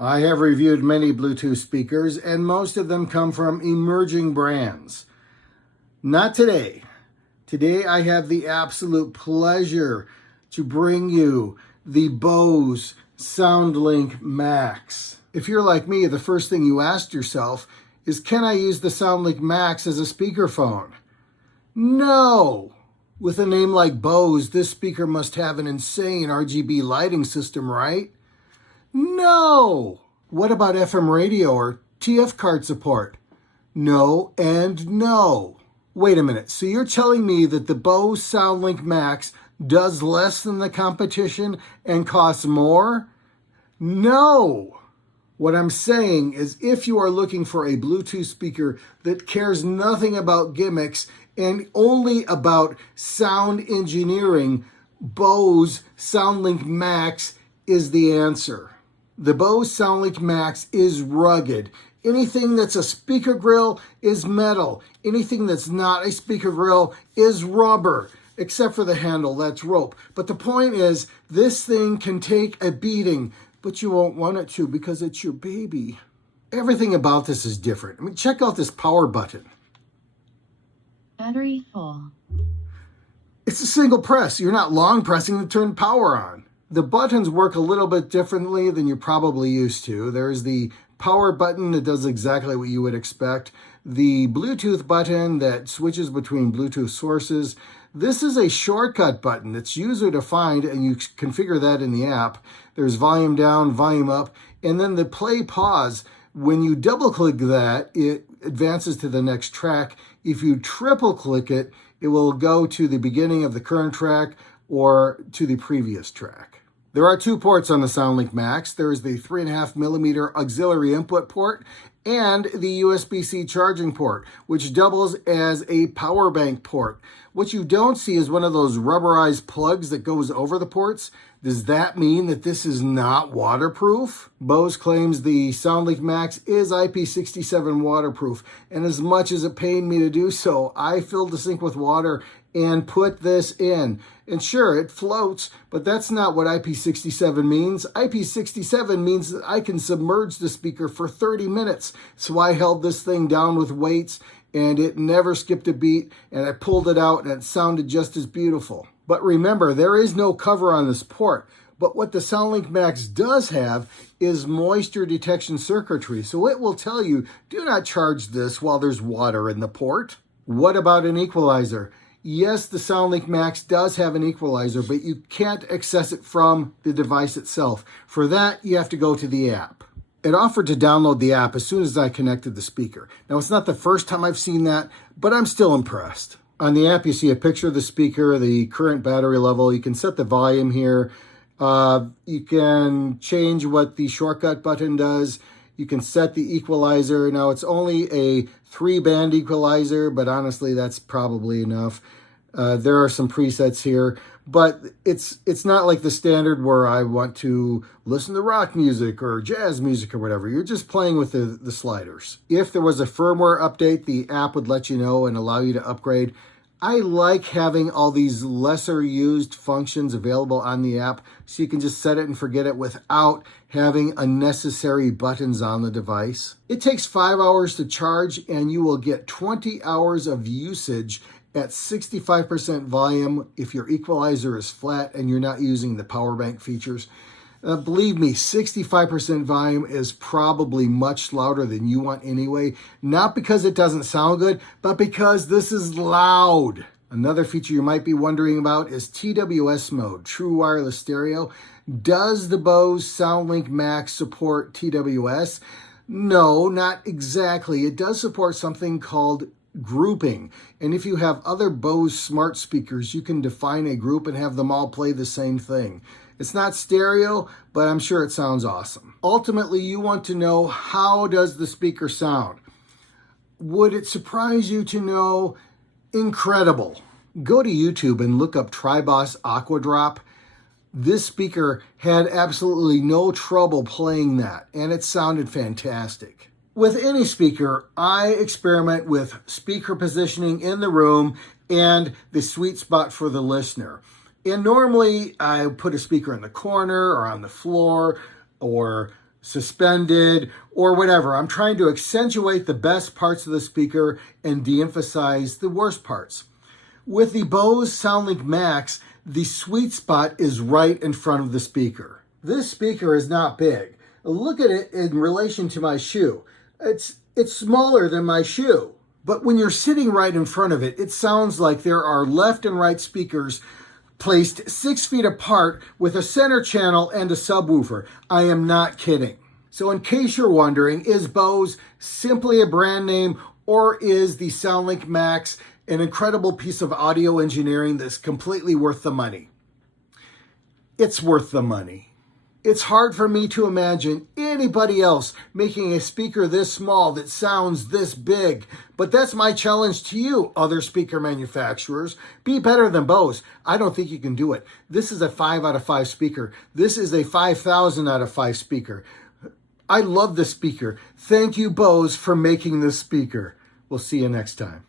I have reviewed many Bluetooth speakers, and most of them come from emerging brands. Not today. Today I have the absolute pleasure to bring you the Bose SoundLink Max. If you're like me, the first thing you asked yourself is, can I use the SoundLink Max as a speakerphone? No! With a name like Bose, this speaker must have an insane RGB lighting system, right? No! What about FM radio or TF card support? No and no. Wait a minute, so you're telling me that the Bose SoundLink Max does less than the competition and costs more? No! What I'm saying is, if you are looking for a Bluetooth speaker that cares nothing about gimmicks and only about sound engineering, Bose SoundLink Max is the answer. The Bose SoundLink Max is rugged. Anything that's a speaker grill is metal. Anything that's not a speaker grill is rubber, except for the handle, that's rope. But the point is, this thing can take a beating, but you won't want it to because it's your baby. Everything about this is different. I mean, check out this power button. Battery full. It's a single press. You're not long pressing to turn power on. The buttons work a little bit differently than you're probably used to. There's the power button that does exactly what you would expect. The Bluetooth button that switches between Bluetooth sources. This is a shortcut button that's user defined, and you configure that in the app. There's volume down, volume up, and then the play pause. When you double click that, it advances to the next track. If you triple click it, it will go to the beginning of the current track or to the previous track. There are two ports on the SoundLink Max. There is the 3.5mm auxiliary input port and the USB-C charging port, which doubles as a power bank port. What you don't see is one of those rubberized plugs that goes over the ports. Does that mean that this is not waterproof? Bose claims the SoundLink Max is IP67 waterproof, and as much as it pained me to do so, I filled the sink with water and put this in. And sure, it floats, but that's not what IP67 means. IP67 means that I can submerge the speaker for 30 minutes. So I held this thing down with weights, and it never skipped a beat, and I pulled it out, and it sounded just as beautiful. But remember, there is no cover on this port. But what the SoundLink Max does have is moisture detection circuitry. So it will tell you, do not charge this while there's water in the port. What about an equalizer? Yes, the SoundLink Max does have an equalizer, but you can't access it from the device itself. For that, you have to go to the app. It offered to download the app as soon as I connected the speaker. Now, it's not the first time I've seen that, but I'm still impressed. On the app, you see a picture of the speaker, the current battery level. You can set the volume here. You can change what the shortcut button does. You can set the equalizer. Now, it's only a 3-band equalizer, but honestly, that's probably enough. There are some presets here, but it's not like the standard where I want to listen to rock music or jazz music or whatever. You're just playing with the sliders. If there was a firmware update, the app would let you know and allow you to upgrade. I like having all these lesser used functions available on the app so you can just set it and forget it without having unnecessary buttons on the device. It takes 5 hours to charge, and you will get 20 hours of usage at 65% volume if your equalizer is flat and you're not using the power bank features. Believe me, 65% volume is probably much louder than you want anyway. Not because it doesn't sound good, but because this is loud. Another feature you might be wondering about is TWS mode, True Wireless Stereo. Does the Bose SoundLink Max support TWS? No, not exactly. It does support something called grouping. And if you have other Bose smart speakers, you can define a group and have them all play the same thing. It's not stereo, but I'm sure it sounds awesome. Ultimately, you want to know, how does the speaker sound? Would it surprise you to know? Incredible. Go to YouTube and look up Tri-Boss Aqua Drop. This speaker had absolutely no trouble playing that, and it sounded fantastic. With any speaker, I experiment with speaker positioning in the room and the sweet spot for the listener. And normally I put a speaker in the corner or on the floor or suspended, or whatever. I'm trying to accentuate the best parts of the speaker and de-emphasize the worst parts. With the Bose SoundLink Max, the sweet spot is right in front of the speaker. This speaker is not big. Look at it in relation to my shoe. It's smaller than my shoe. But when you're sitting right in front of it, it sounds like there are left and right speakers placed 6 feet apart with a center channel and a subwoofer. I am not kidding. So in case you're wondering, is Bose simply a brand name, or is the SoundLink Max an incredible piece of audio engineering that's completely worth the money? It's worth the money. It's hard for me to imagine anybody else making a speaker this small that sounds this big. But that's my challenge to you, other speaker manufacturers. Be better than Bose. I don't think you can do it. This is a 5 out of 5 speaker. This is a 5,000 out of 5 speaker. I love this speaker. Thank you, Bose, for making this speaker. We'll see you next time.